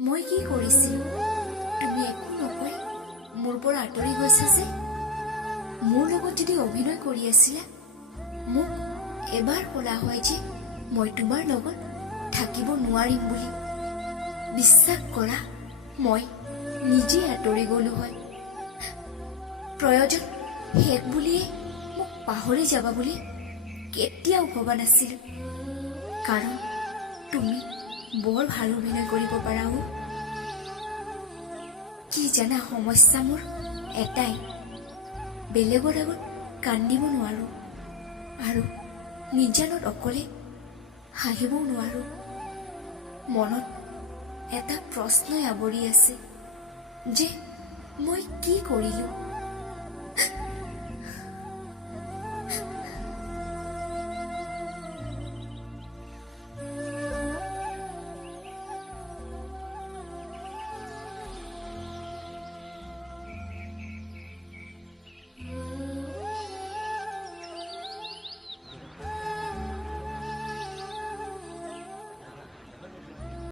মই কি কৰিছিলো তুমি একো নকৈ মোৰ পৰা আঁতৰি গৈছা যে? মোৰ লগত যদি অভিনয় কৰি আছিলা মোক এবাৰ ক'লা হয় যে মই তোমাৰ লগত থাকিব নোৱাৰিম বুলি। বিশ্বাস কৰা, মই নিজে আঁতৰি গলো হয়। প্ৰয়োজন শেষ বুলিয়ে মোক পাহৰি যাবা বুলি কেতিয়াও ভবা নাছিলো। কাৰণ তুমি বৰ ভাল অভিনয় কৰিব পাৰা। কি জানা, সমস্যা মোৰ এটাই, বেলেগৰ আগত কান্দিব নোৱাৰো আৰু নিজানত অকলে হাঁহিবও নোৱাৰো। মনত এটা প্ৰশ্নই আৱৰি আছে যে মই কি কৰিলো।